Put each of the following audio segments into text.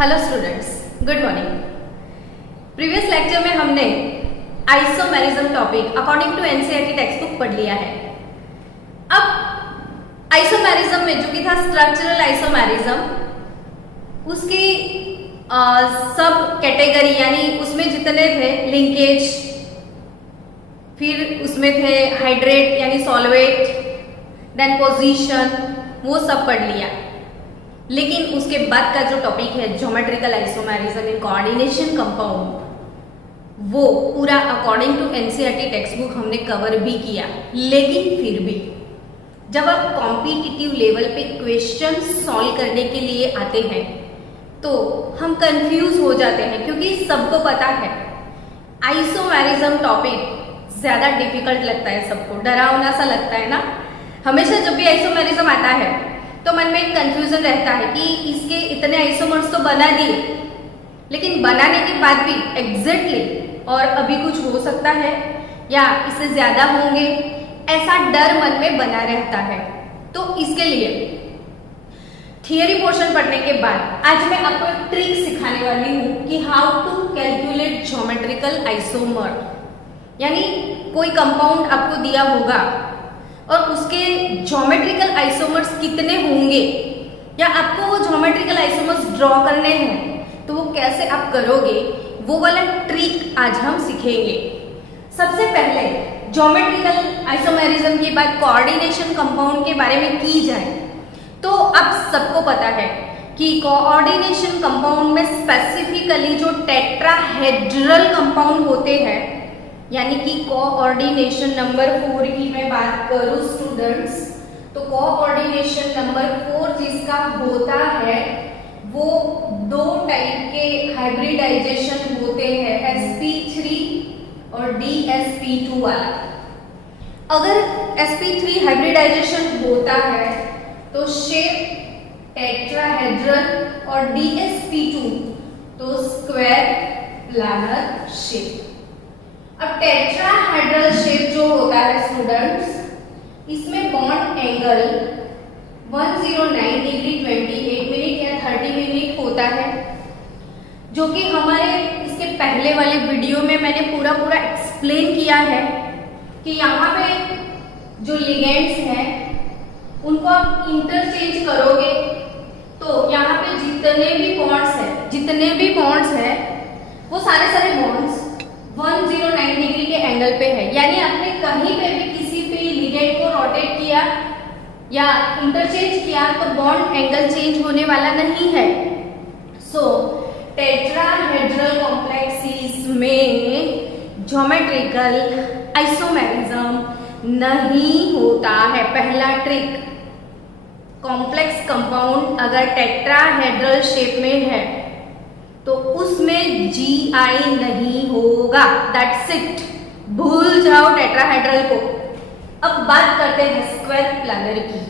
Hello students, good morning. Previous lecture में हमने isomerism topic according to NCERT textbook पढ़ लिया है। अब आइसोमेरिज्म में जो कि था स्ट्रक्चरल आइसोमेरिज्म, उसकी सब कैटेगरी यानी उसमें जितने थे लिंकेज, फिर उसमें थे हाइड्रेट यानी सॉल्वेट, देन पोजीशन, वो सब पढ़ लिया। लेकिन उसके बाद का जो टॉपिक है geometrical isomerism in coordination compound, वो पूरा according to NCERT textbook हमने कवर भी किया। लेकिन फिर भी जब आप कॉम्पिटिटिव लेवल पे क्वेश्चन सॉल्व करने के लिए आते हैं तो हम कंफ्यूज हो जाते हैं, क्योंकि सबको पता है आइसोमेरिज्म टॉपिक ज्यादा डिफिकल्ट लगता है, सबको डरावना सा लगता है ना। हमेशा जब भी आइसोमेरिज्म आता है तो मन में एक कंफ्यूजन रहता है कि इसके इतने आइसोमर्स तो बना दिए, लेकिन बनाने के बाद भी एग्जैक्टली और अभी कुछ हो सकता है या इससे ज्यादा होंगे, ऐसा डर मन में बना रहता है। तो इसके लिए थियरी पोर्शन पढ़ने के बाद आज मैं आपको एक ट्रिक सिखाने वाली हूं कि how to calculate geometrical isomer. यानी कोई कंपाउंड आपको दिया होगा और उसके ज्योमेट्रिकल आइसोमर्स कितने होंगे, या आपको वो ज्योमेट्रिकल आइसोमर्स ड्रॉ करने हैं तो वो कैसे आप करोगे, वो वाला ट्रिक आज हम सीखेंगे। सबसे पहले ज्योमेट्रिकल आइसोमेरिज्म की बात कोऑर्डिनेशन कंपाउंड के बारे में की जाए तो आप सबको पता है कि कोऑर्डिनेशन कंपाउंड में स्पेसिफिकली जो टेट्राहेड्रल कंपाउंड होते हैं, यानी कि कोऑर्डिनेशन नंबर 4 की मैं बात करूं स्टूडेंट्स, तो कोऑर्डिनेशन नंबर 4 जिसका होता है वो दो टाइप के हाइब्रिडाइजेशन होते हैं, sp3 और dsp2 वाला। अगर sp3 हाइब्रिडाइजेशन होता है तो शेप टेट्राहेड्रल और dsp2 तो स्क्वायर प्लानर शेप। अब टेट्राहेड्रल शेप जो होता है स्टूडेंट्स, इसमें बॉन्ड एंगल 109 डिग्री 28 मिनट या 30 मिनट होता है, जो कि हमारे इसके पहले वाले वीडियो में मैंने पूरा एक्सप्लेन किया है कि यहाँ पे जो लिगेंड्स हैं उनको आप इंटरचेंज करोगे तो यहाँ पे जितने भी बॉन्ड्स हैं वो सारे बॉन्ड्स 109 डिग्री के एंगल पे है। यानी आपने कहीं पे भी किसी भी लिगेंड को रोटेट किया या इंटरचेंज किया तो बॉन्ड एंगल चेंज होने वाला नहीं है। सो टेट्राहेड्रल कॉम्प्लेक्सेस में ज्योमेट्रिकल आइसोमेरिज्म नहीं होता है। पहला ट्रिक, कॉम्प्लेक्स कंपाउंड अगर टेट्राहेड्रल शेप में है तो उसमें GI नहीं होगा, दैट्स इट, भूल जाओ टेट्राहेड्रल को। अब बात करते हैं स्क्वायर प्लानर की,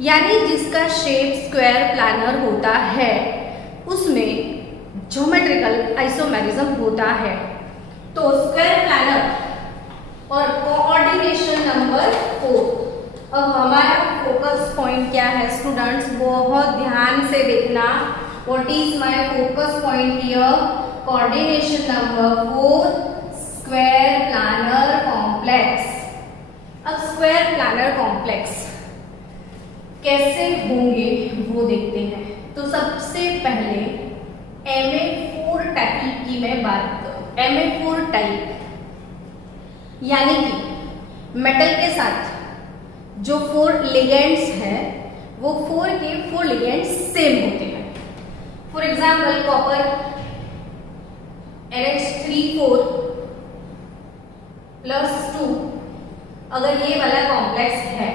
यानी जिसका शेप स्क्वायर प्लानर होता है उसमें ज्योमेट्रिकल आइसोमेरिज्म होता है। तो स्क्वायर प्लानर और कोऑर्डिनेशन नंबर 4। अब हमारा फोकस पॉइंट क्या है स्टूडेंट्स, बहुत ध्यान से देखना। What is my focus point here? Coordination number 4, square planar complex. अब स्क्वायर प्लानर कॉम्प्लेक्स कैसे होंगे वो देखते हैं। तो सबसे पहले Ma4 टाइप की मैं बात करूं, Ma4 टाइप यानी कि मेटल के साथ जो 4 लिगेंड्स हैं वो 4 के 4 लिगेंड्स सेम होते हैं। फॉर एग्जाम्पल कॉपर NH3 4+2, अगर ये वाला कॉम्प्लेक्स है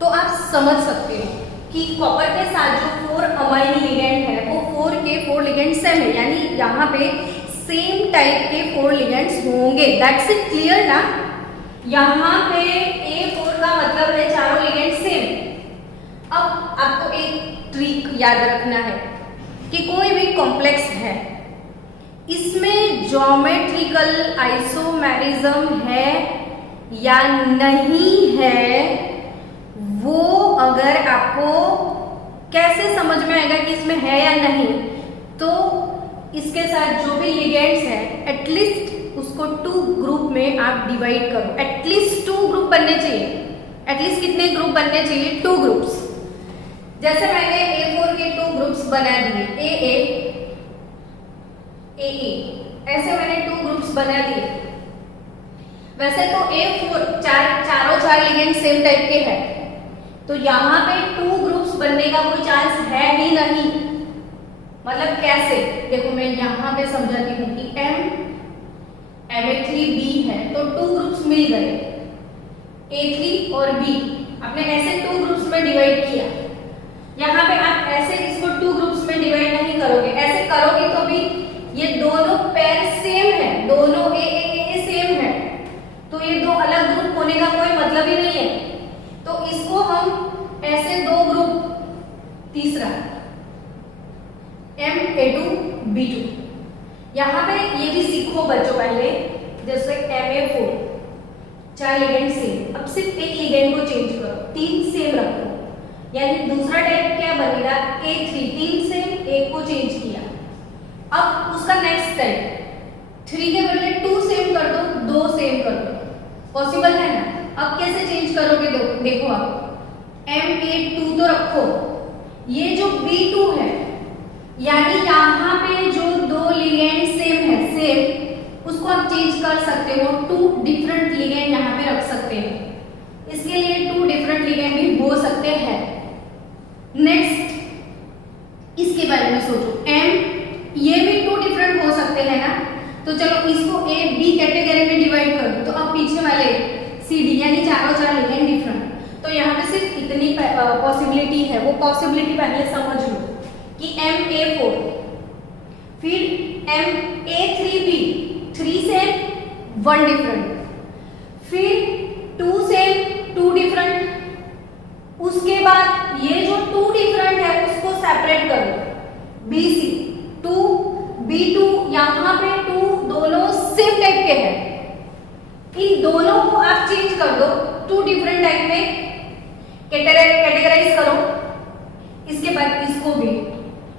तो आप समझ सकते हो कि कॉपर के साथ जो 4 अमाइन लिगेंड है वो 4 के 4 लिगेंड सेम है, यानी यहाँ पे सेम टाइप के 4 लिगेंड्स होंगे। दैट्स इट, क्लियर ना। यहाँ पे A4 का मतलब है चारों लिगेंड सेम। अब आपको एक ट्रिक याद रखना है कि कोई भी कॉम्प्लेक्स है इसमें ज्योमेट्रिकल आइसोमेरिज्म है या नहीं है, वो अगर आपको कैसे समझ में आएगा कि इसमें है या नहीं, तो इसके साथ जो भी लिगेंड्स है एटलीस्ट उसको 2 ग्रुप में आप डिवाइड करो। एटलीस्ट 2 ग्रुप बनने चाहिए। एटलीस्ट कितने ग्रुप बनने चाहिए? 2 ग्रुप्स। जैसे मैंने A4 के 2 ग्रुप्स बना दिए, AA, ऐसे मैंने 2 ग्रुप्स बना दिए। वैसे तो A4 चारों चार लिगेंड सेम टाइप के हैं, तो यहाँ पे 2 ग्रुप्स बनने का कोई चांस है ही नहीं। मतलब कैसे? देखो मैं यहाँ पे समझाती हूँ कि Ma3B है तो 2 ग्रुप्स मिल गए, A3 और B। आपने ऐसे 2 ग्रुप्स में डिवाइड किया। यहाँ पे आप ऐसे इसको 2 ग्रुप्स में डिवाइड नहीं करोगे, ऐसे करोगे तो भी ये दोनों पेयर सेम है, दोनों A सेम है, तो ये 2 अलग ग्रुप होने का कोई मतलब ही नहीं है। तो इसको हम ऐसे 2 ग्रुप, तीसरा Ma2B2। यहाँ पे ये भी सीखो बच्चों पहले, जैसे Ma4 4 लिगेंड सेम, अब सिर्फ एक लिगेंड को चेंज करो, 3 सेम रखो, यानी दूसरा टाइप क्या बनेगा? A3 3 सेम, एक को चेंज किया। अब उसका नेक्स्ट टाइप 3 के बदले 2 सेम कर दो, 2 सेम कर दो, पॉसिबल है ना? अब कैसे चेंज करोगे? देखो आप Ma2 तो रखो, ये जो B2 है, यानी यहाँ पे जो 2 लिगेंड सेम है, सेम, उसको आप चेंज कर सकते हो, 2 डिफरेंट लिगेंड यहाँ पे रख सकते हो। इसके लिए 2 डिफरेंट लिगेंड भी हो सकते हैं। नेक्स्ट इसके बारे में सोचो, ये भी 2 डिफरेंट हो सकते हैं ना? तो चलो इसको A B कैटेगरी में डिवाइड कर दो, तो अब पीछे वाले C D यानी चारों चार लिगेंड डिफरेंट। तो यहाँ पे सिर्फ इतनी पॉसिबिलिटी है, वो पॉसिबिलिटी पहले समझ लो कि Ma4 फिर Ma3B 3 सेम 1 डिफरेंट, फिर 2 सेम 2 डिफरेंट, उसके बाद ये जो 2 डिफरेंट है उसको सेपरेट करो, BC 2 B2, यहाँ पे 2 दोनों सेम टाइप के हैं, इन दोनों को आप चेंज कर दो, 2 डिफरेंट टाइप में कैटेगराइज करो। इसके बाद इसको भी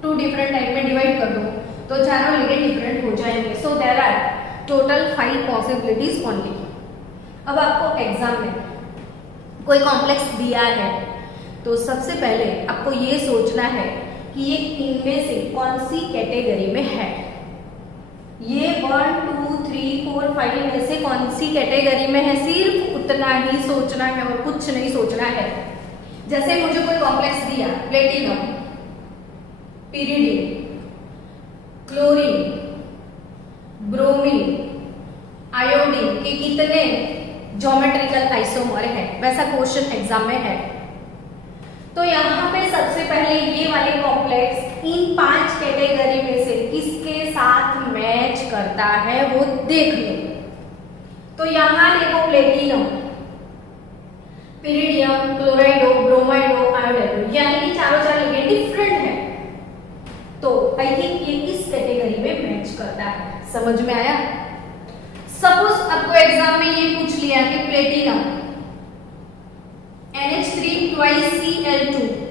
2 डिफरेंट टाइप में डिवाइड कर दो, तो चारों लिगेंड डिफरेंट हो जाएंगे। So there are total 5 possibilities only. अब आपको एग्जाम में कोई कॉम्प्लेक्स दिया है तो सबसे पहले आपको ये सोचना है कि ये इनमें से कौन सी कैटेगरी में है। ये 1 2 3 4 5 में से कौन सी कैटेगरी में है, सिर्फ उतना ही सोचना है और कुछ नहीं सोचना है। जैसे मुझे कोई कॉम्प्लेक्स दिया, प्लेटिनम, पिरिडियम, क्लोरीन, ब्रोमीन, आयोडीन के कितने ज्योमेट्रिकल आइसोमर है, वैसा क्वेश्चन एग्जाम में है। तो यहाँ पे सबसे पहले ये वाले कॉम्प्लेक्स इन 5 कैटेगरी में से किसके साथ मैच करता है वो देख लो। तो यहाँ देखो प्लेटिनम, पिरिडियम, क्लोराइडो, ब्रोमाइडो, आयोडाइडो, यानी कि चारों चार लिगेंड डिफरेंट है, तो आई थिंक ये इस कैटेगरी में मैच करता है। समझ में आया? सपोज आपको एग्जाम में ये पूछ लिया कि प्लेटिनम NH3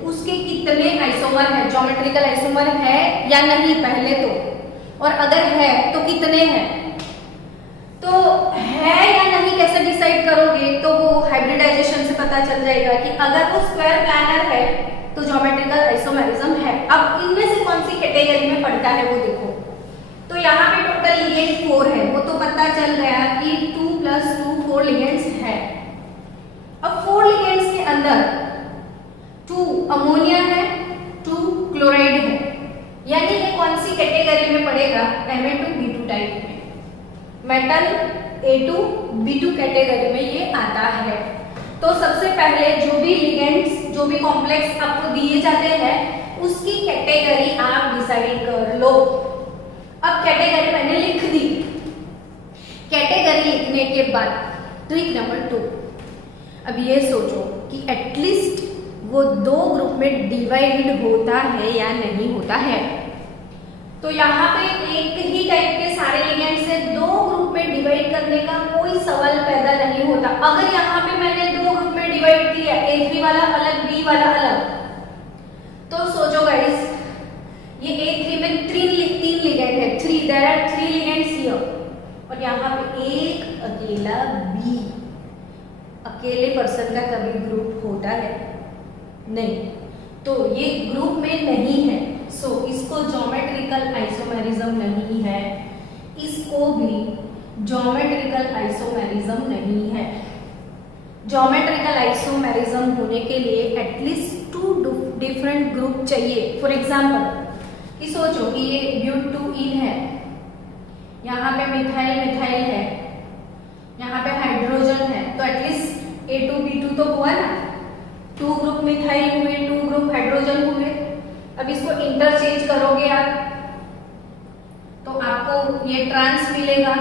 उसके कितने आइसोमर है, ज्योमेट्रिकल आइसोमर है या नहीं पहले तो, और अगर है तो कितने हैं। तो है या नहीं कैसे डिसाइड करोगे? तो वो हाइब्रिडाइजेशन से पता चल जाएगा कि अगर वो स्क्वायर प्लानर है तो ज्योमेट्रिकल आइसोमेरिज्म है। अब इनमें से कौन सी कैटेगरी में पड़ता है वो देखो। तो यहाँ पे टोटल लिगेंड 4 है, वो तो पता चल गया कि 2 + 2 4 लिगेंड्स है। अब 4 लिगेंड्स के अंदर 2 अमोनिया है, 2 क्लोराइड है, यानी ये कौन सी कैटेगरी में पड़ेगा? Ma2B2 टाइप में, मेटल A2B2 कैटेगरी में ये आता है। तो सबसे पहले जो भी लिगेंड्स, जो भी कॉम्प्लेक्स आपको दिए जाते हैं उसकी कैटेगरी आप डिसाइड कर लो। अब कैटेगरी मैंने लिख दी। कैटेगरी लिखने के बाद ट्रिक नंबर 2, अब ये सोचो कि एटलीस्ट वो 2 ग्रुप में डिवाइड होता है या नहीं होता है। तो यहाँ पे एक ही टाइप के सारे लिगेंड से 2 ग्रुप में डिवाइड करने का कोई सवाल पैदा नहीं होता। अगर यहाँ पे मैंने 2 ग्रुप में डिवाइड किया, A3 वाला अलग, B वाला अलग, तो सोचो गाइस, ये A3 में 3 और यहाँ पे एक अकेला बी। अकेले पर्सन का कभी ग्रुप होता है नहीं, तो ये ग्रुप में नहीं है, सो इसको ज्योमेट्रिकल आइसोमेरिज्म नहीं है, इसको भी ज्योमेट्रिकल आइसोमेरिज्म नहीं है। ज्योमेट्रिकल आइसोमेरिज्म होने के लिए एटलीस्ट 2 डिफरेंट ग्रुप चाहिए। फॉर एग्जाम्पल कि सोचो कि ये ब्यूटूइन है, यहाँ पे मिथाइल मिथाइल है, यहाँ पे हाइड्रोजन है, तो एटलीस्ट A2B2 तो हुआ ना, 2 ग्रुप मिथाइल हुए, 2 ग्रुप हाइड्रोजन हुए। अब इसको इंटरचेंज करोगे आप तो आपको ये ट्रांस मिलेगा,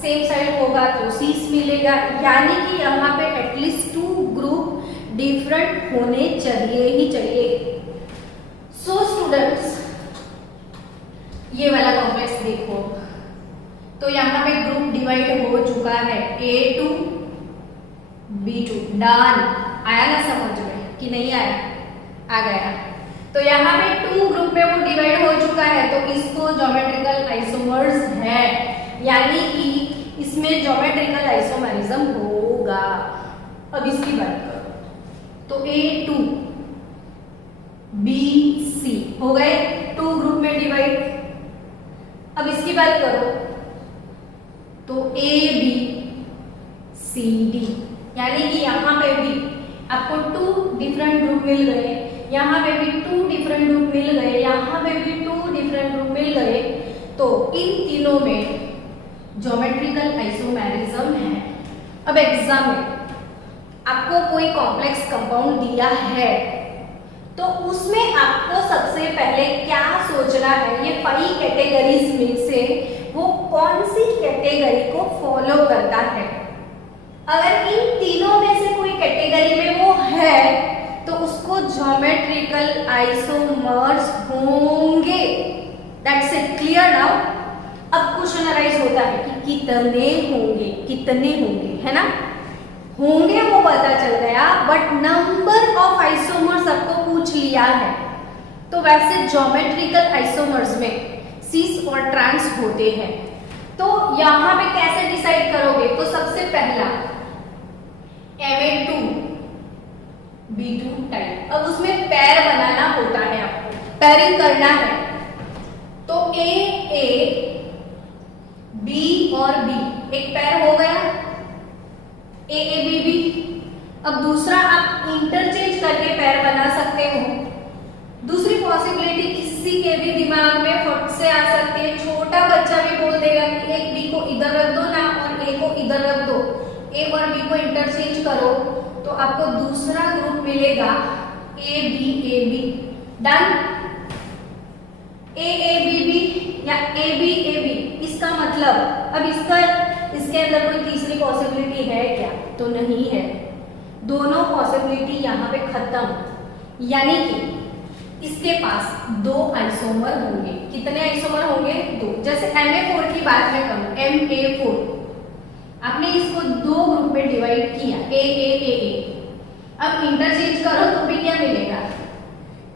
सेम साइड होगा तो सीस मिलेगा, यानी कि यहाँ पे एटलीस्ट 2 ग्रुप डिफरेंट होने चाहिए ही चाहिए। सो स्टूडेंट्स, ये वाला कॉम्प्लेक्स देखो, तो यहाँ पे ग्रुप डिवाइड हो चुका है A2 B2। डन, आया ना समझ में कि नहीं आया? आ गया। तो यहाँ पे 2 ग्रुप में वो डिवाइड हो चुका है, तो इसको ज्योमेट्रिकल आइसोमर्स है, यानी कि इसमें ज्योमेट्रिकल आइसोमेरिज्म होगा। अब इसकी बात करो तो A2 BC हो गए 2 ग्रुप में डिवाइड। अब इसकी बात करो तो AB CD, यानी कि यहाँ पे भी आपको 2 डिफरेंट ग्रुप मिल गए, यहाँ पे भी 2 डिफरेंट ग्रुप मिल गए, यहाँ पे भी 2 डिफरेंट ग्रुप मिल गए, तो इन तीनों में ज्योमेट्रिकल आइसोमेरिज्म है। अब एग्जाम में आपको कोई कॉम्प्लेक्स कंपाउंड दिया है तो उसमें आपको सबसे पहले क्या सोचना है, ये 5 कैटेगरीज में से वो कौन सी कैटेगरी को फॉलो करता है। अगर इन तीनों में से कोई कैटेगरी में वो है तो उसको ज्योमेट्रिकल आइसोमर्स होंगे। That's it, clear now. अब क्वेश्चन अराइज होता है कि कितने होंगे, है ना? होंगे वो पता चल गया, बट नंबर ऑफ आइसोमर्स आपको पूछ लिया है। तो वैसे ज्योमेट्रिकल आइसोमर्स में सीस और ट्रांस होते हैं, तो यहां पे कैसे डिसाइड करोगे? तो सबसे पहला Ma2 B2 टाइप, अब उसमें पैर बनाना होता है, आपको पैरिंग करना है। तो A B और B एक पैर हो गया, AABB। अब दूसरा आप इंटरचेंज करके पैर बना सकते हो। दूसरी पॉसिबिलिटी किसी के भी दिमाग में फट से आ सकती है, छोटा बच्चा भी बोल देगा कि एक B को इधर रख दो ना और A को इधर रख दो, A और B को इंटरचेंज करो तो आपको दूसरा ग्रुप मिलेगा ABAB। डन। AABB या ABAB, इसका मतलब अब इसके अंदर कोई तीसरी पॉसिबिलिटी है क्या? तो नहीं है, दोनों पॉसिबिलिटी यहाँ पे खत्म, यानी कि इसके पास 2 आइसोमर होंगे। कितने आइसोमर होंगे? 2। जैसे Ma4 की बात मैं करूं, Ma4 आपने इसको 2 ग्रुप में डिवाइड किया, AAAA। अब इंटरचेंज करो तो भी क्या मिलेगा?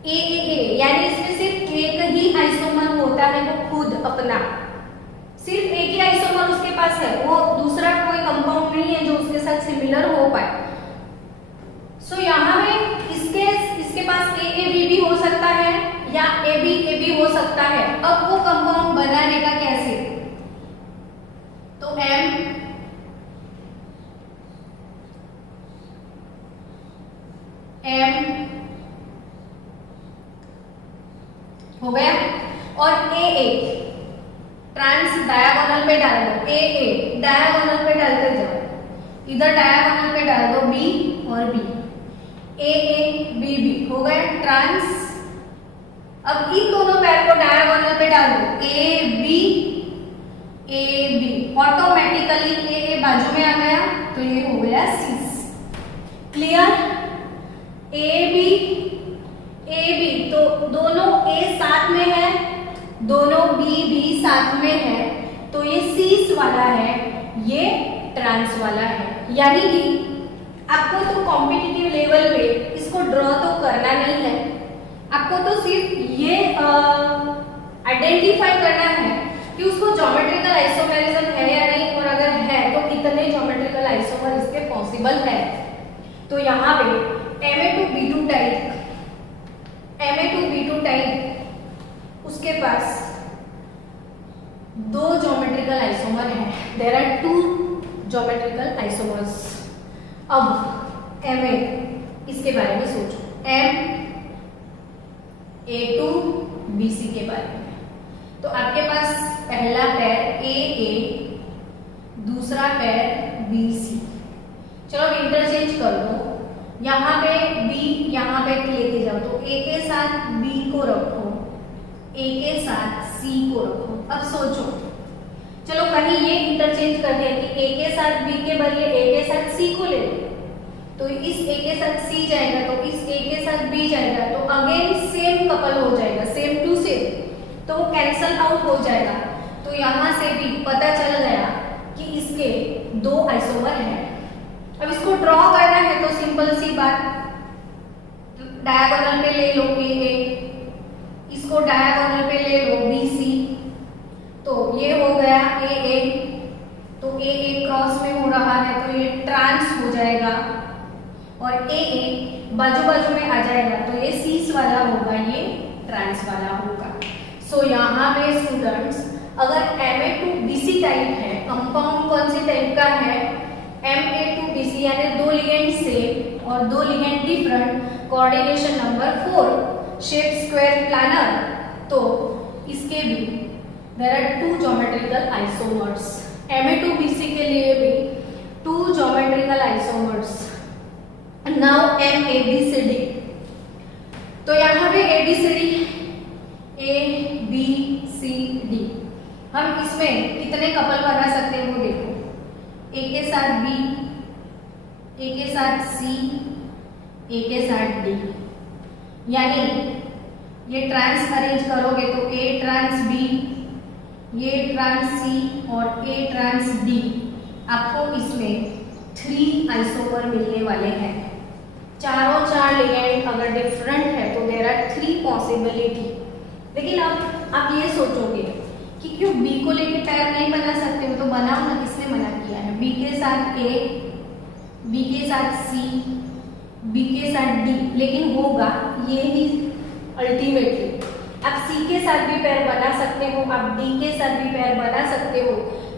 AAA, यानी इसमें सिर्फ एक ही आइसोमर होता है, वो खुद अपना, सिर्फ एक ही आइसोमर उसके पास है, वो दूसरा कोई कंपाउंड नहीं है जो उसके साथ सिमिलर हो पाए। सो यहाँ में इसके पास AABB हो सकता है या ABAB हो सकता है। अब वो कंपाउंड बनाने का कैसे? तो M हो गया, और AA ट्रांस डायगोनल पे डाल दो, AA डायगोनल पे डालते जाओ, इधर डायगोनल पे डाल दो B और B, AABB हो गया ट्रांस। अब इन दोनों पैर को डायगोनल पे डाल दो, AB ऑटोमेटिकली AA बाजू में आ गया, तो ये हो गया सीस। क्लियर? AB तो दोनों A साथ में है, दोनों B साथ में है, तो ये सीस वाला है, ये ट्रांस वाला है। यानी कि आपको तो कॉम्पिटिटिव लेवल पे इसको ड्रॉ तो करना नहीं है, आपको तो सिर्फ ये आइडेंटिफाई करना है कि उसको ज्योमेट्रिकल आइसोमेरिज्म है या नहीं, और कितने ज्योमेट्रिकल आइसोमर इसके पॉसिबल है। तो यहाँ पे Ma2B2 टाइप उसके पास दो ज्योमेट्रिकल आइसोमर है। There are two geometrical isomers. अब Ma इसके बारे में सोचो, Ma2BC के बारे में। तो आपके पास पहला पैर AA, दूसरा पैर BC। चलो इंटरचेंज कर दो, यहाँ पे B यहाँ पे लेके जाओ, तो A के साथ B को रखो, A के साथ C को रखो। अब सोचो, चलो कहीं ये इंटरचेंज कर दिया कि A के साथ B के बदले A के साथ C को ले लो, तो इस A के साथ C जाएगा, तो इस A के साथ B जाएगा, तो अगेन सेम कपल हो जाएगा, सेम टू सेम, तो वो कैंसल आउट हो जाएगा। तो यहाँ से भी पता चल गया कि इसके दो आइसोमर हैं। अब इसको ड्रॉ करना है तो सिंपल सी बात, डायगोनल पे ले लो AA, इसको डायगोनल पे ले लो BC, तो ये हो गया AA, तो AA क्रॉस में हो रहा है तो ये ट्रांस हो जाएगा, और AA बाजू बाजू में आ जाएगा तो ये सीस वाला होगा, ये ट्रांस वाला होगा। सो यहाँ पे स्टूडेंट्स अगर Ma2BC टाइप है, कंपाउंड कौन सी टाइप का है, Ma2BC, यानी दो लिगेंड सेम और दो ligand different, coordination number 4, shape square planar, तो इसके भी there are two geometrical isomers. Ma2BC के लिए भी two geometrical isomers. Now MABCD, तो यहाँ पे ABCD ABCD हम इसमें कितने कपल बना सकते हैं वो देखो, A के साथ B, A के साथ C, A के साथ D, यानी ये ट्रांस अरेंज करोगे तो A ट्रांस B, ये ट्रांस C और A ट्रांस D, आपको इसमें 3 आइसोमर मिलने वाले हैं। चारों चार लिगेंड अगर डिफरेंट है तो देयर आर 3 पॉसिबिलिटी। लेकिन अब आप ये सोचोगे कि क्यों B को लेके पैर नहीं बना सकते हो, तो बनाओ ना, किसने मना किया है। B के साथ A, B के साथ C, B के साथ D, लेकिन होगा ये ही अल्टीमेटली। आप C के साथ भी पैर बना सकते हो, आप D के साथ भी पैर बना सकते हो,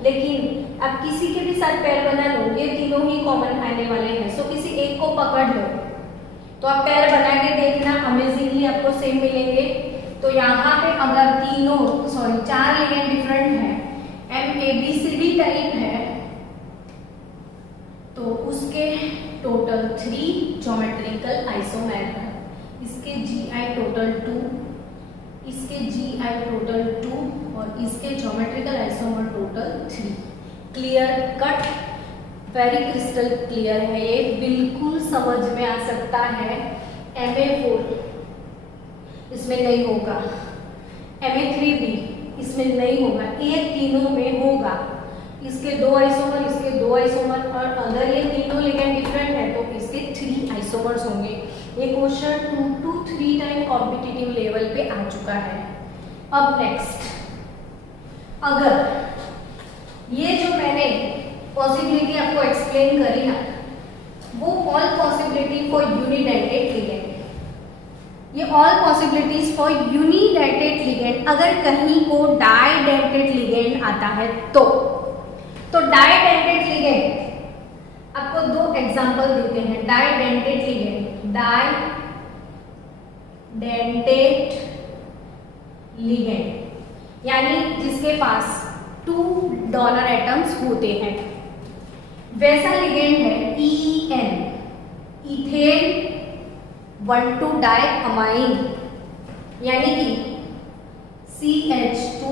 लेकिन आप किसी के भी साथ पैर बना लो, ये तीनों ही कॉमन आने वाले हैं। सो किसी एक को पकड़ लो, तो आप पैर बना के देखना, अमेजिंगली आपको सेम मिलेंगे। तो यहाँ पे अगर चार लिगेंड डिफरेंट है, MABCD टाइप है, तो उसके टोटल 3 ज्योमेट्रिकल आइसोमर है। इसके GI टोटल 2, इसके GI टोटल 2 और इसके geometrical isomer total 3। Clear cut, very crystal clear है, ये बिल्कुल समझ में आ सकता है। Ma4 इसमें नहीं होगा, Ma3B इसमें नहीं होगा, ये तीनों में होगा। इसके 2 आइसोमर, इसके 2 आइसोमर, और अगर ये तीनों लिगेंड डिफरेंट है तो इसके 3 आइसोमर्स होंगे। ये question 2 to 3 time competitive level पे आ चुका है। अब नेक्स्ट, अगर ये जो मैंने पॉसिबिलिटी आपको एक्सप्लेन करी ना, वो all possibility for unidentified legend, ये all possibilities for unidentified legend. अगर कहीं को डाइडेंटेड लिगेंड आता है तो डाइडेंटेड लिगेंड आपको 2 एग्जांपल देते हैं। डाइडेंटेड लिगेंड, डाइडेंटेड लिगेंड यानी जिसके पास 2 डोनर एटम्स होते हैं, वैसा लिगेंड है EN, इथेन 1,2-डाइअमाइन, यानी कि CH2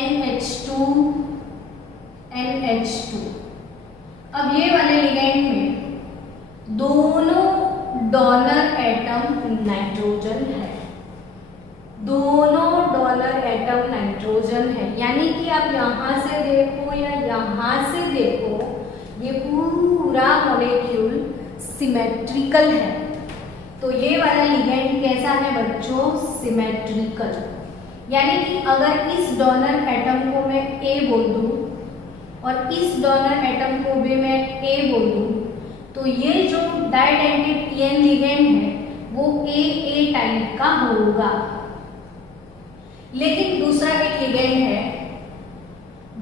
NH2 NH2। अब ये वाले लिगेंड में दोनों डोनर एटम नाइट्रोजन है, दोनों डोनर एटम नाइट्रोजन है, यानी कि आप यहां से देखो या यहां से देखो, ये पूरा मॉलिक्यूल सिमेट्रिकल है। तो ये वाला लिगेंड कैसा है बच्चों, सिमेट्रिकल। यानी कि अगर इस डोनर एटम को मैं A बोल दूं और इस डोनर एटम को भी मैं A बोल दूं, तो ये जो डाइडेंटेड EN लिगेंड है वो AA टाइप का होगा। लेकिन दूसरा एक लिगेंड है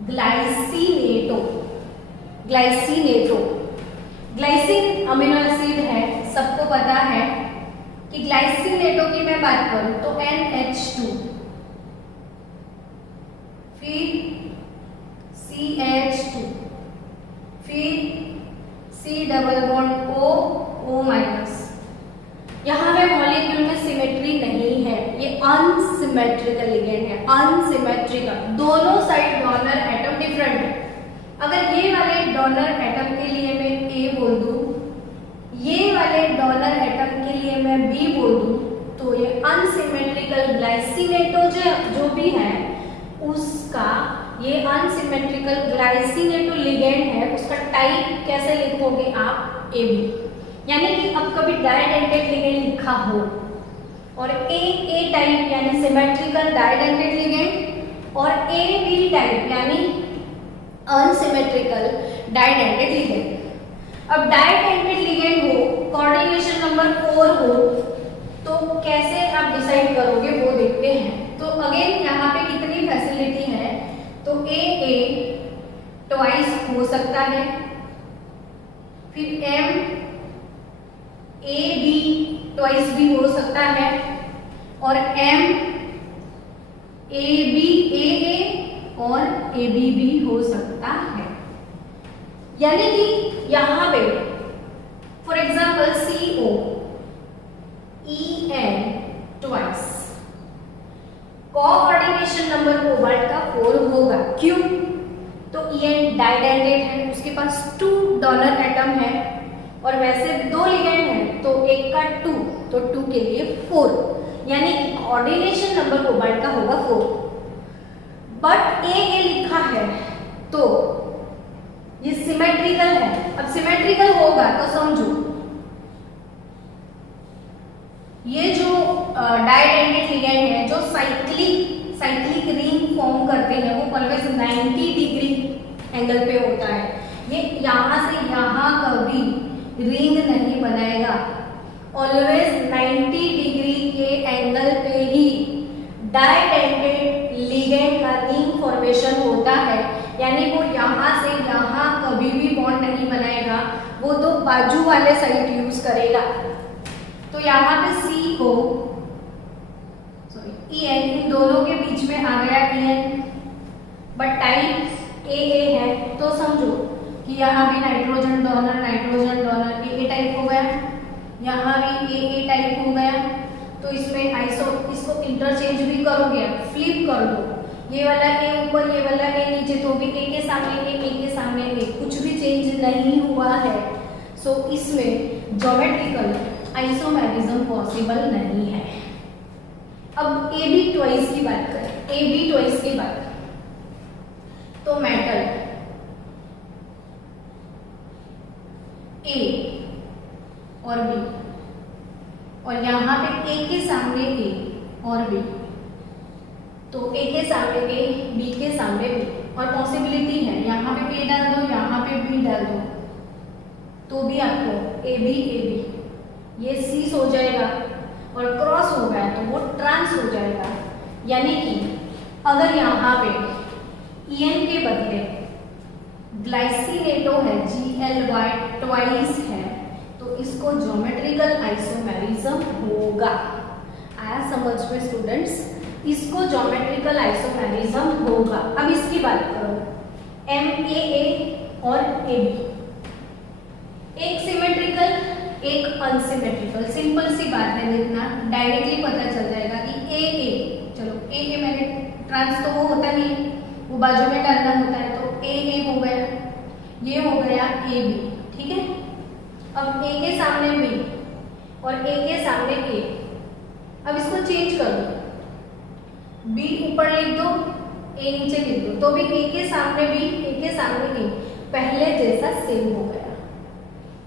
ग्लाइसिनेटो। ग्लाइसिन अमीनो एसिड है, सबको पता है कि ग्लाइसिनेटो की मैं बात करूं तो NH2, फिर CH2, फिर C double bond O minus. यहाँ पे मॉलिक्यूल में सिमेट्री नहीं है, ये अनसिमेट्रिकल लिगेंड है, अनसिमेट्रिकल। दोनों साइड डोनर एटम डिफरेंट है। अगर ये वाले डोनर एटम के लिए मैं A बोल दूं, ये वाले डोनर एटम के लिए मैं B बोल दूं, तो ये अनसिमेट्रिकल ग्लाइसिनेटो जो भी है उसका, ये अनसिमेट्रिकल ग्लाइसिनेटो लिगेंड है, उसका टाइप कैसे लिखोगे आप? AB। यानी कि अब कभी डाइडेंटेड लिगेंड लिखा हो और AA टाइप यानी सिमेट्रिकल डाइडेंटेड लिगेंड और AB टाइप यानी अनसिमेट्रिकल डाइडेंटेड लिगेंड। अब डाइडेंटेड लिगेंड हो, कोऑर्डिनेशन नंबर 4 हो, तो कैसे आप डिसाइड करोगे वो देखते हैं। तो अगेन यहाँ पे कितनी फैसिलिटी है, तो AA ट्वाइस हो सकता है, फिर AB ट्वाइस भी हो सकता है, और AB AA और AB भी हो सकता है। यानी कि यहाँ पे for example CO EN twice, coordination number cobalt का 4 होगा। क्यों? तो EN डाइडेंटेड है, उसके पास 2 डोनर एटम है और वैसे 2 लिगेंड है, तो एक का 2, तो 2 के लिए 4, यानी कि कोऑर्डिनेशन नंबर कोबाल्ट का होगा 4। बट AA लिखा है तो ये सिमेट्रिकल है। अब सिमेट्रिकल होगा तो समझो ये जो डाइडेंटेड लिगेंड है जो साइक्लिक रिंग फॉर्म करते हैं वो ऑलवेज 90 डिग्री एंगल पे होता है। ये यहाँ से यहाँ कभी रिंग नहीं बनाएगा, ऑलवेज 90 डिग्री के एंगल पे ही डाइडेंटेड लिगेंड का रिंग फॉर्मेशन होता है। यानी वो यहाँ से यहाँ कभी भी बॉन्ड नहीं बनाएगा, वो तो बाजू वाले साइड यूज करेगा। तो यहाँ पे CO EN इन दोनों के बीच में आ गया EN, बट टाइप AA है, तो समझो कि यहाँ भी नाइट्रोजन डोनर AA टाइप हो गया, यहाँ भी AA टाइप हो गया। तो इसमें इसको इंटरचेंज भी करोगे, फ्लिप कर दो, ये वाला A ऊपर ये वाला A नीचे, तो भी A के सामने A के सामने A, कुछ भी चेंज नहीं हुआ है। सो इसमें ज्योमेट्रिकल आइसोमेरिज्म पॉसिबल नहीं है। अब AB ट्वाइस की बात करें, AB ट्वाइस की बात, तो मेटल A और B, और यहाँ पे A के सामने A और B, तो A के सामने A, B के सामने B, और पॉसिबिलिटी है यहाँ पे A डाल दो, यहाँ पे B डाल दो, तो भी आपको AB ये सीस हो जाएगा, और क्रॉस हो गया तो वो ट्रांस हो जाएगा। यानी कि अगर यहाँ पे EN के बदले ग्लाइसिनेटो है, GLY ट्वाइस है, तो इसको ज्योमेट्रिकल आइसोमेरिज्म होगा। आया समझ में स्टूडेंट्स? इसको ज्योमेट्रिकल आइसोमेरिज्म होगा। अब इसकी बात करो, MAA और AB, एक सिमेट्रिकल एक अनसिमेट्रिकल। सिंपल सी बात है, लिखना डायरेक्टली पता चल जाएगा कि AA, चलो AA मैंने ट्रांस तो वो होता नहीं, वो बाजू में डालना होता है, तो AA हो गया, ये हो गया AB, ठीक है। अब A के सामने B और A के सामने A, अब इसको चेंज कर दो, B ऊपर लिख दो, A नीचे लिख दो, तो भी A के सामने B, A के सामने A, पहले जैसा सेम हो गया।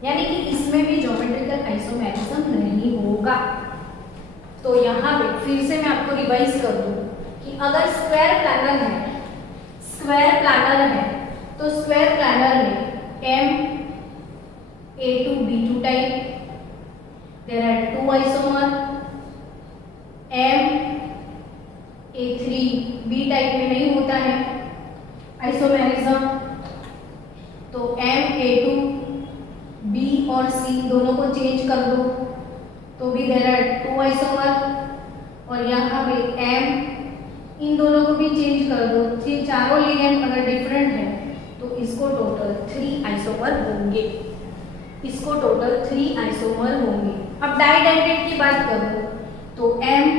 यानी कि इसमें भी ज्योमेट्रिकल आइसोमेरिज्म नहीं होगा। तो यहाँ पे फिर से मैं आपको रिवाइज कर दूं, कि अगर स्क्वायर प्लानर है तो स्क्वायर प्लानर में MA2B2 type, there are 2 isomer, MA3B type में नहीं होता है आइसोमेरिज्म, तो MA2B और C दोनों को चेंज कर दो तो भी देयर आर 2 आइसोमर, और यहाँ पे M इन दोनों को भी चेंज कर दो, चारों लिगेंड अगर डिफरेंट है तो इसको टोटल 3 आइसोमर होंगे, इसको टोटल 3 आइसोमर होंगे। अब डाइडेंटेट की बात करूं तो MAB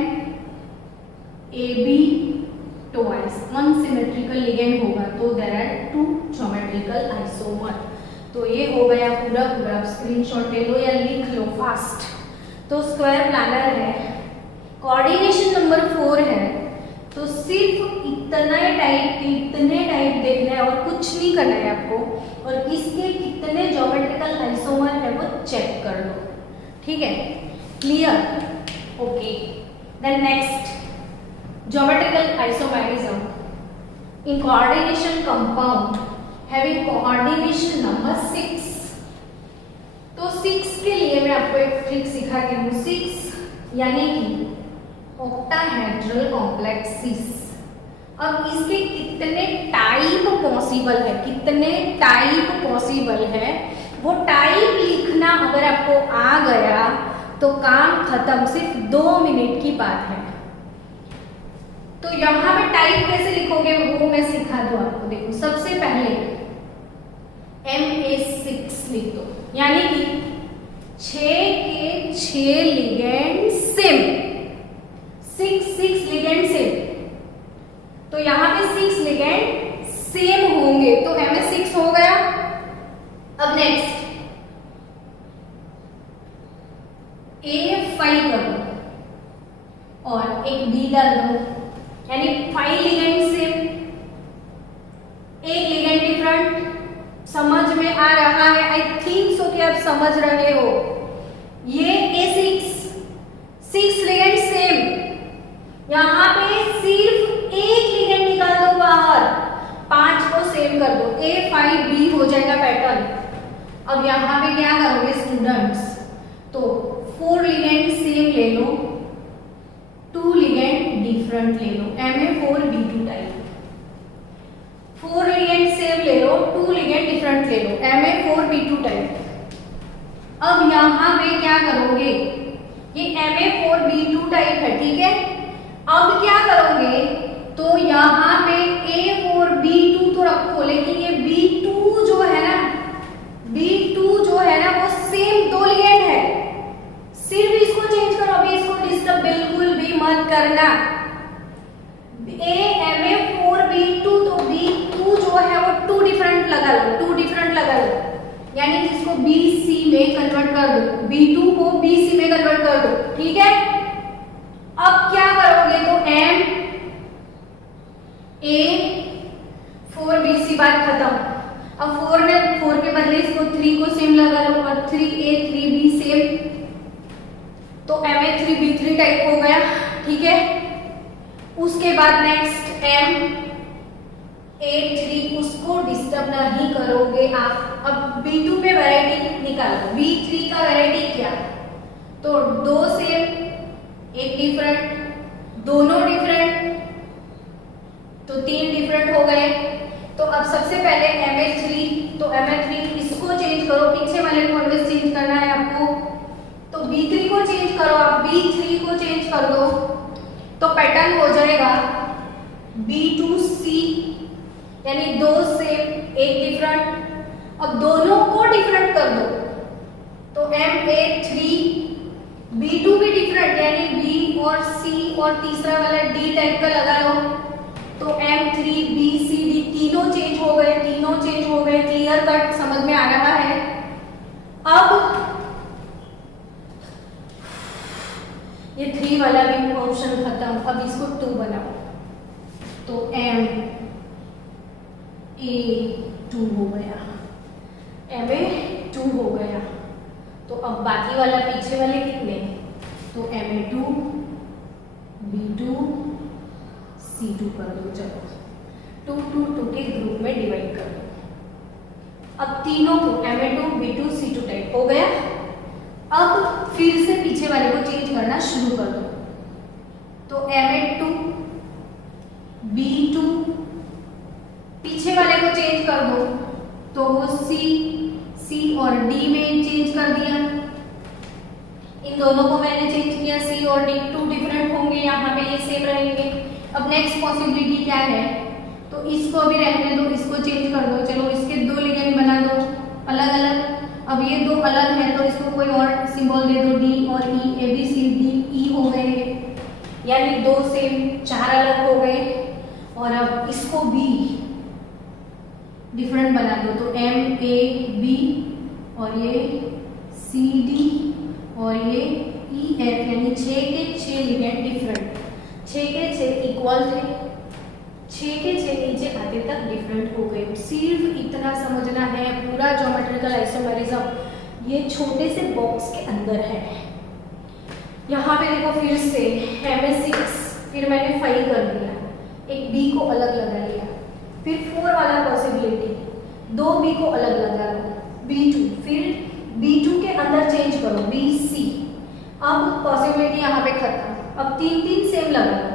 ट्वाइस 1 सिमेट्रिकल लिगेंड होगा तो देयर आर 2 ज्योमेट्रिकल आइसोमर। तो ये हो गया पूरा पूरा, स्क्रीनशॉट ले लो या लिख लो फास्ट। तो स्क्वायर प्लानर है, कोऑर्डिनेशन नंबर 4 है, तो सिर्फ इतने टाइप देखना है और कुछ नहीं करना है आपको, और इसके कितने ज्योमेट्रिकल आइसोमर है वो चेक कर लो, ठीक है, clear, okay. Then next, geometrical isomerism in coordination compound having coordination number 6। तो 6 के लिए मैं आपको एक ट्रिक सिखाती हूँ। 6 यानी कि ऑक्टाहेड्रल कॉम्प्लेक्सिस। अब इसके कितने टाइप पॉसिबल है, वो टाइप लिखना अगर आपको आ गया तो काम खत्म, सिर्फ 2 मिनट की बात है। तो यहाँ पे टाइप कैसे लिखोगे वो मैं सिखा दूं आपको। देखो, सबसे पहले MA6 लिख दो, यानी कि 6 के 6 लिगेंड सेम, 6 लिगेंड सेम, तो यहाँ पे 6 लिगेंड सेम होंगे, तो MA6 हो गया। अब नेक्स्ट A5 कर दो और एक B डाल दो, यानी 5 लिगेंड सेम, एक लिगेंड डिफरेंट। समझ में आ रहा है? आई थिंक सो कि आप समझ रहे हो। ये A6 लिगेंड सेम, यहाँ पे सिर्फ एक लिगेंड निकाल दो बाहर, 5 को सेम कर दो, A5B हो जाएगा पैटर्न। अब यहाँ पे क्या करोगे स्टूडेंट्स, तो 4 लिगेंड सेम ले लो, 2 लिगेंड डिफरेंट ले लो, MA4B2 टाइप। 4 लिगेंड सेम ले लो, 2 लिगेंड डिफरेंट ले लो, MA4B2 टाइप। अब यहाँ पे क्या करोगे, ये MA4B2 टाइप है, ठीक है। अब क्या करोगे, तो यहाँ पे A4B2 तो रखो, लेकिन ये B2 जो है ना वो सेम 2 लिगेंड है, सिर्फ इसको चेंज करो। अभी इसको डिस्टर्ब बिल्कुल भी मत करना। MA4B2 तो B2 जो है वो 2 डिफरेंट लगा लो, यानी जिसको BC में कन्वर्ट कर दो, B2 को BC में कन्वर्ट कर दो, ठीक है। अब क्या करोगे, तो MA4BC बात खत्म। अब 4 के बदले इसको 3 को सेम लगा लो और 3A3B सेम, तो MA3B3 टाइप हो गया, ठीक है। उसके बाद नेक्स्ट MA3, उसको डिस्टर्ब नहीं करोगे आप। अब B2 पे वैरायटी निकालो, B3 का वैरायटी क्या, तो 2 सेम, एक डिफरेंट, दोनों डिफरेंट, तो 3 डिफरेंट हो गए। तो अब सबसे पहले MA3, तो MA3 इसको चेंज करो, पीछे वाले को ऑलवेज चेंज करना है आपको, तो B3 को चेंज करो, आप B3 को चेंज कर दो, तो पैटर्न हो जाएगा B2C, यानी 2 सेम, एक डिफरेंट। अब दोनों को डिफरेंट कर दो, तो MA3B2 भी डिफरेंट, यानी B और C और तीसरा वाला D टाइप का लगा लो, तो M3BCD तीनों चेंज हो गए, क्लियर कट, समझ में आ रहा है। अब ये 3 वाला भी ऑप्शन खत्म, अब इसको 2 बनाओ, तो MA2 हो गया, MA2 हो गया। तो अब बाकी वाला पीछे वाले कितने, तो MA2, B2, C C2 कर दो। चलो 2 2 2 के ग्रुप में डिवाइड कर दो। अब तीनों को Ma2 B2 C2 टाइप हो गया। अब फिर से पीछे वाले को चेंज करना शुरू कर दो। तो Ma2 B2 पीछे वाले को चेंज कर दो, तो वो C और D में चेंज कर दिया। इन दोनों को मैंने चेंज किया, C और D, 2 डिफरेंट होंगे, यहाँ पे ये सेम रहेंगे। अब नेक्स्ट पॉसिबिलिटी क्या है, तो इसको भी रहने दो, इसको चेंज कर दो। चलो इसके 2 लिगेंड बना दो अलग अलग। अब ये 2 अलग है तो इसको कोई और सिंबल दे दो, D और E, ABCD E हो गए, यानी 2 सेम 4 अलग हो गए। और अब इसको भी डिफरेंट बना दो, तो MAB और ये CD और ये EF, यानी 6 के 6 लिगेंड डिफरेंट, 6 के 6 इक्वल थे, 6 के 6 नीचे आते तक डिफरेंट हो गए। सिर्फ इतना समझना है, पूरा ज्योमेट्रिकल आइसोमेरिज्म ये छोटे से बॉक्स के अंदर है। यहाँ पे देखो फिर से Ma6, फिर मैंने 5 कर दिया, एक B को अलग लगा लिया। फिर 4 वाला पॉसिबिलिटी, 2 B को अलग लगा लो, B2, फिर B2 के अंदर चेंज करो BC। अब पॉसिबिलिटी यहाँ पे खत्म। अब 3 3 सेम लगा लो,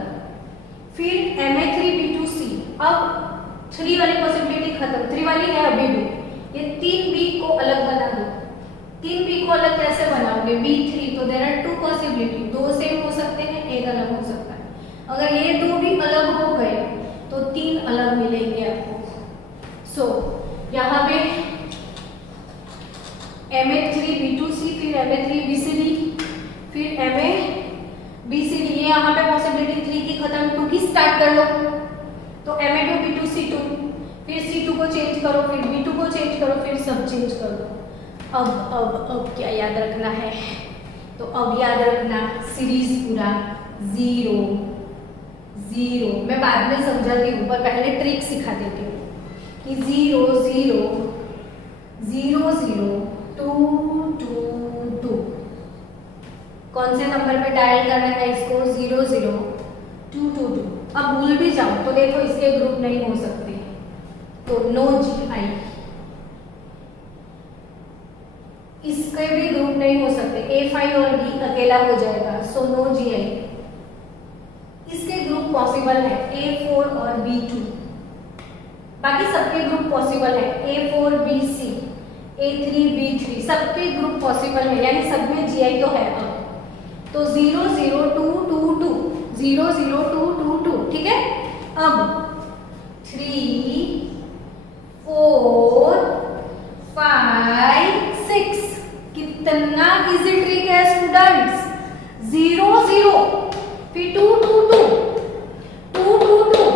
फिर Ma3 B2C। अब 3 वाली पॉसिबिलिटी खत्म, 3 वाली है अभी भी। ये 3 B को अलग बना दो। 3 B को अलग कैसे बनाओगे, B3, तो देयर आर 2 पॉसिबिलिटी, 2 सेम हो सकते हैं, एक अलग हो सकता है। अगर ये 2 भी अलग हो गए तो 3 अलग मिलेंगे आपको। सो यहाँ पे Ma3 B2C, फिर Ma3 BCD, फिर MABCD। ये यहाँ पे पॉसिबिलिटी 3 की खत्म, 2 की स्टार्ट कर लो। तो Ma2 B2 C2, फिर C2 को चेंज करो, फिर B2 को चेंज करो, फिर सब चेंज कर दो। अब क्या याद रखना है, तो अब याद रखना सीरीज पूरा 0 0। मैं बाद में समझाती हूँ, पर पहले ट्रिक सिखा देती हूँ कि 0 0 0 0 2 2 2। कौन से नंबर पे डायल करना है इसको, 0 0 2 2 2। अब भूल भी जाओ तो देखो इसके ग्रुप नहीं हो सकते, तो नो GI। इसके भी ग्रुप नहीं हो सकते, A5 और D अकेला हो जाएगा, सो नो GI। इसके ग्रुप पॉसिबल है A4 और B2, बाकी सबके ग्रुप पॉसिबल है A4 BC, A3 B3, सबके ग्रुप पॉसिबल है, यानी सब में GI तो है। अब तो 0 0 2 2 2 0 0 2 2 2, ठीक है। अब 3 4 5 6, कितना इजी ट्रिक है स्टूडेंट्स। 0 0 फिर 2 2 2 2 2 2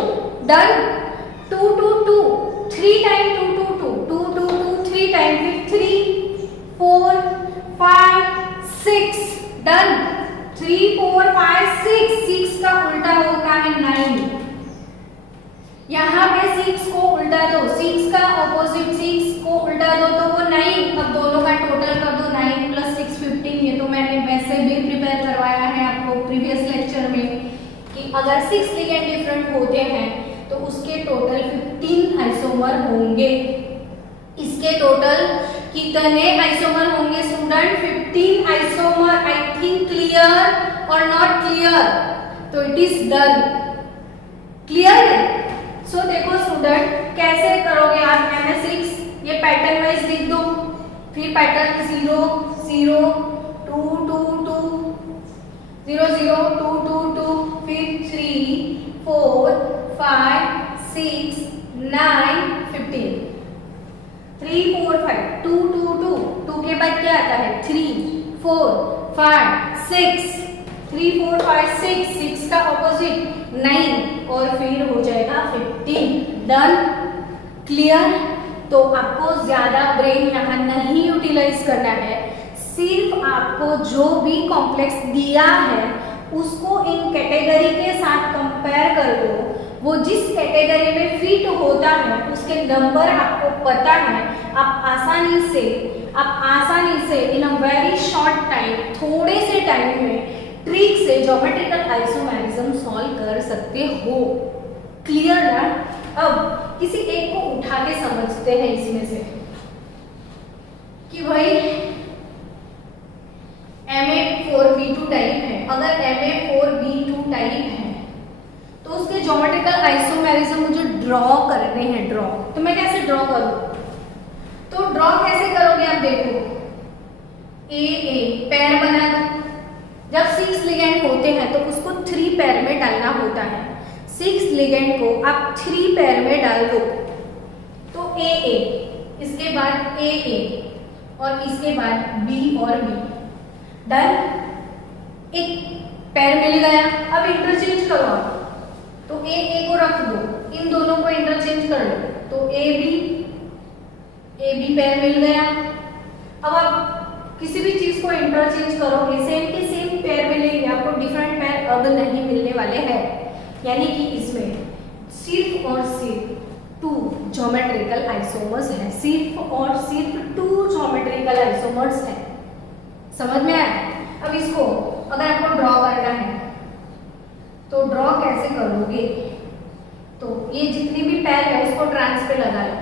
डन। 2 2 2 3 टाइम 2 2 2 2 2 2 3 टाइम, फिर 3 4 5 6 डन। 3 4 5 6, 6 का उल्टा होता है 9। यहाँ पे 6 को उल्टा दो, 6 का ऑपोजिट 6 को उल्टा दो तो वो 9। अब दोनों का टोटल कर दो, 9 + 6 15। ये तो मैंने वैसे भी प्रिपेयर करवाया है आपको प्रीवियस लेक्चर में कि अगर 6 लिगेंड डिफरेंट होते हैं तो उसके टोटल 15 आइसोमर होंगे। इसके टोटल कितने आइसोमर होंगे student, 15 isomer. I think clear और नॉट क्लियर, तो इट इज डन। क्लियर है। सो देखो स्टूडेंट कैसे करोगे आप, Ma6 ये पैटर्न वाइज लिख दो, फिर पैटर्न 0 0 2 2 2 0 0 2 2 2, फिर 3 4 5 6 9 15। 3 4 5 2 2 2 2 के बाद क्या आता है, 3 4 5 6 3 4 5 6 6 का ऑपोजिट 9 और फिर हो जाएगा 15। डन। क्लियर। तो आपको ज्यादा ब्रेन यहाँ नहीं यूटिलाइज करना है, सिर्फ आपको जो भी कॉम्प्लेक्स दिया है उसको इन कैटेगरी के साथ कंपेयर कर दो। वो जिस कैटेगरी में फिट होता है उसके नंबर आपको पता है, आप आसानी से इन अ वेरी शॉर्ट टाइम, थोड़े से टाइम में ट्रिक से ज्योमेट्रिकल आइसोमेरिज्म सॉल्व कर सकते हो। क्लियर ना? अब किसी एक को उठा के समझते हैं इसमें से कि भाई Ma4B2 टाइप है। अगर Ma4B2 टाइप है तो उसके ज्योमेट्रिकल आइसोमेरिज्म मुझे ड्रॉ करने हैं। ड्रॉ तो मैं कैसे ड्रॉ करूं? तो ड्रॉ कैसे करोगे आप देखो, A पैर बना, जब 6 लिगेंड होते हैं तो उसको 3 पैर में डालना होता है। 6 लिगेंड को आप 3 पैर में डाल दो तो AA, इसके बाद AA और इसके बाद B और B, डन। एक पैर मिल गया। अब इंटरचेंज करो आप, तो AA को रख दो, इन दोनों को इंटरचेंज कर लो तो AB पैर मिल गया। अब आप किसी भी चीज को इंटरचेंज करोगे सेम के सेम पैर मिलेंगे, आपको डिफरेंट पैर अब नहीं मिलने वाले हैं। यानी कि इसमें सिर्फ और सिर्फ 2 ज्योमेट्रिकल आइसोमर्स हैं, सिर्फ और सिर्फ 2 ज्योमेट्रिकल आइसोमर्स हैं। समझ में आया? अब इसको अगर आपको ड्रॉ करना है तो ड्रॉ कैसे करोगे? तो ये जितनी भी पैर है उसको ट्रांस पे लगा लो।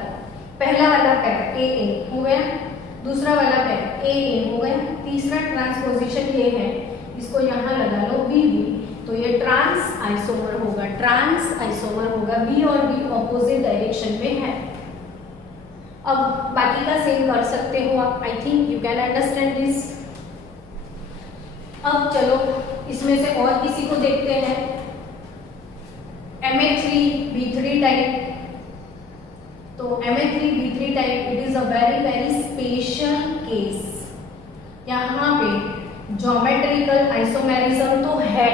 पहला वाला पैर AA हो गया, दूसरा वाला पैर AA हो गया, तीसरा ट्रांसपोजिशन ये है, इसको यहाँ लगा लो BB, तो ये ट्रांस आइसोमर होगा। ट्रांस आइसोमर होगा, B और B ऑपोजिट डायरेक्शन में है। अब बाकी का सेम कर सकते हो आप। I think you can understand this. अब चलो इसमें से और किसी को देखते हैं, Ma3B3 टाइप। तो Ma3B3 type it is a very special case. यहाँ पे ज्योमेट्रिकल आइसोमेरिज्म तो है।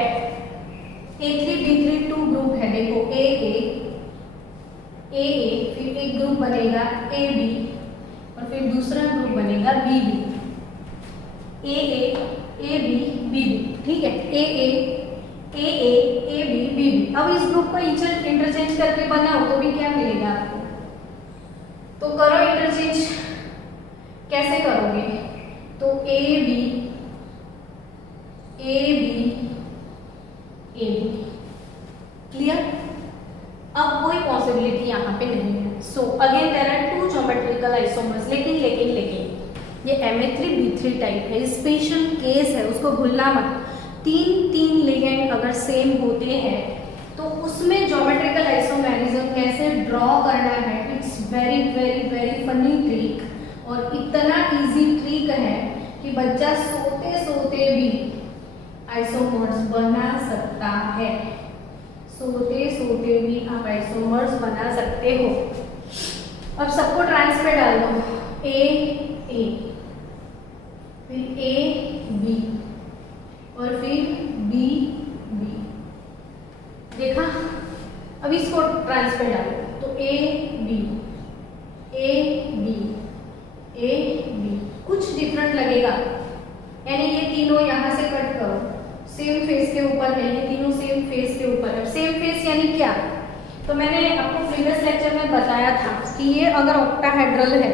A3B3 2 ग्रुप है, देखो AA, फिर एक ग्रुप बनेगा AB और फिर दूसरा ग्रुप बनेगा BB। AA AB BB, ठीक है, AA AB BB। अब इस ग्रुप को इंटरचेंज करके बनाओ तो भी क्या मिलेगा आपको? तो करो इंटरचेंज, कैसे करोगे? तो AB क्लियर? अब कोई पॉसिबिलिटी यहाँ पे नहीं है। So again there are 2 geometrical isomers, लेकिन ये Ma3B3 टाइप है, स्पेशल केस है, उसको भूलना मत। 3 लिगेंड अगर सेम होते हैं तो उसमें ज्योमेट्रिकल आइसोमेरिज्म कैसे ड्रॉ करना है, इट्स वेरी फनी ट्रिक। और इतना इजी ट्रिक है कि बच्चा सोते सोते भी आइसोमर्स बना सकता है। सोते सोते भी आप आइसोमर्स बना सकते हो। अब सबको ट्रांस पे डाल दो, A फिर AB और फिर BB, देखा? अब इसको ट्रांस पे डालो तो AB कुछ डिफरेंट लगेगा, यानी ये तीनों यहाँ से कट करो, सेम फेस के ऊपर है, ये तीनों सेम फेस के ऊपर है। सेम फेस यानी क्या? तो मैंने आपको प्रीवियस लेक्चर में बताया था कि ये अगर ऑक्टाहेड्रल है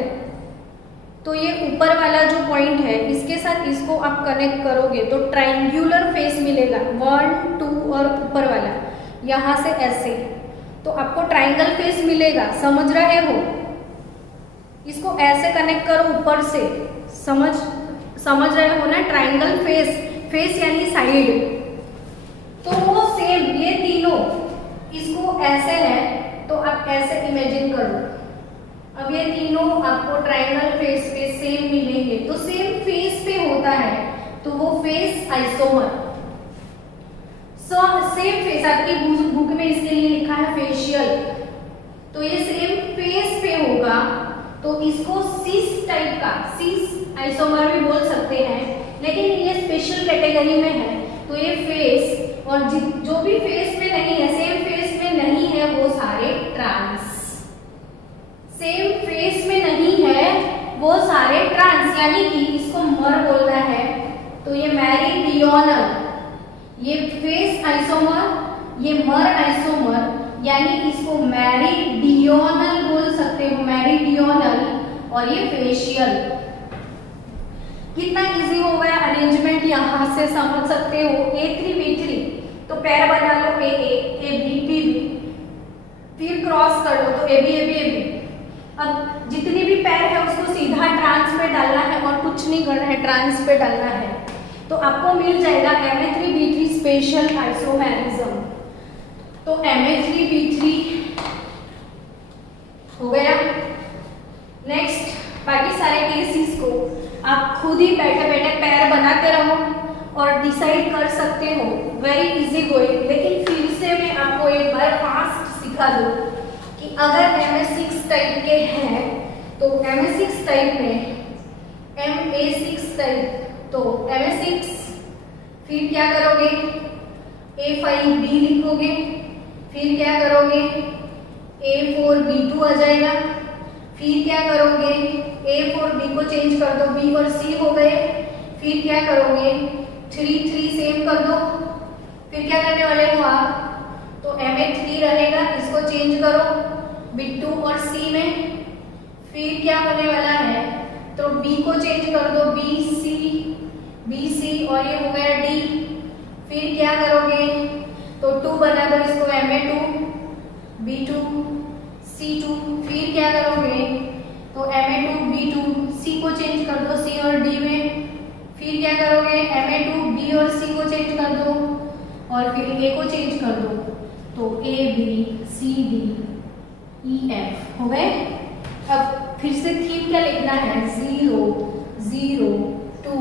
तो ये ऊपर वाला जो पॉइंट है इसके साथ इसको आप कनेक्ट करोगे तो ट्रायंगुलर फेस मिलेगा, 1 2 और ऊपर वाला यहाँ से ऐसे, तो आपको ट्रायंगल फेस मिलेगा। समझ रहे हो? इसको ऐसे कनेक्ट करो ऊपर से, समझ रहे हो ना? ट्रायंगल फेस यानी साइड, तो वो सेम ये तीनों इसको ऐसे है तो आप ऐसे इमेजिन करो। अब ये तीनों आपको ट्रायंगल फेस पे सेम मिलेंगे, तो सेम फेस पे होता है तो वो फेस आइसोमर। सेम फेस, आपकी बुक में इसके लिए लिखा है फेशियल, तो ये सेम फेस पे होगा तो इसको सिस टाइप का, सिस आइसोमर भी बोल सकते हैं, लेकिन ये स्पेशल कैटेगरी में है। तो ये फेस और जो भी फेस में नहीं है, सेम फेस में नहीं है, वो सारे ट्रांस। सेम फेस में नहीं है वो सारे ट्रांस, यानी कि इसको मर बोलना है तो ये मेरिडियोनल, ये फेस आइसोमर, ये मर आइसोमर, यानी इसको मेरिडियोनल बोल सकते हो, मेरिडियोनल, और ये फेशियल। कितना इजी हो गया अरेंजमेंट, यहां से समझ सकते हो। A3B3 तो पैर बना लो AA AB BB, A B A B A B. अब जितनी भी पैर है उसको सीधा ट्रांस पे डालना है और कुछ नहीं करना है, ट्रांस पे डालना है। तो आपको मिल जाएगा Ma3B3 स्पेशल आइसोमेरिज्म। तो Ma3B3 हो गया। नेक्स्ट बाकी सारे केसेस को आप खुद ही बैठे बैठे पैर बनाते रहो और डिसाइड कर सकते हो, वेरी इजी गोइंग। लेकिन फिर से मैं आपको एक बार फास्ट सिखा दूं कि अगर MA6 टाइप के हैं तो MA6 टाइप में MA6 टाइप, तो MA6 फिर क्या करोगे, A5B लिखोगे, फिर क्या करोगे A4B2 आ जाएगा, फिर क्या करोगे A4B को चेंज कर दो, B और C हो गए, फिर क्या करोगे 3 सेम कर दो, फिर क्या करने वाले हो आप, तो Ma3 रहेगा, इसको चेंज करो B2 और C में, फिर क्या होने वाला है, तो B को चेंज कर दो BC और ये हो गया D, फिर क्या करोगे, तो 2 बना दो इसको Ma2 B2 C2, फिर क्या करोगे, तो Ma2 B2 C को चेंज कर दो C और D में, फिर क्या करोगे Ma2 B और C को चेंज कर दो और फिर A को चेंज कर दो, तो A B C D E F हो गए। अब फिर से थीम क्या लिखना है, 0 0 2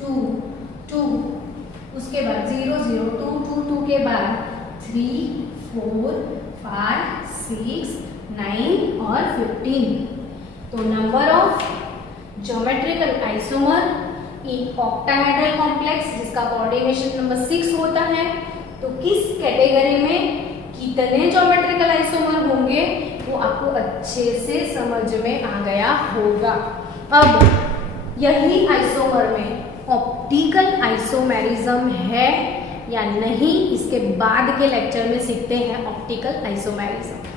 2 2, उसके बाद 0 0 2 2 2 के बाद 3 4 5 6 9 और 15। तो number of geometrical isomer in octahedral complex जिसका कोऑर्डिनेशन नंबर 6 होता है, तो किस कैटेगरी में कितने ज्योमेट्रिकल आइसोमर होंगे वो आपको अच्छे से समझ में आ गया होगा। अब यही आइसोमर में ऑप्टिकल आइसोमेरिज्म है या नहीं, इसके बाद के लेक्चर में सीखते हैं ऑप्टिकल आइसोमेरिज्म।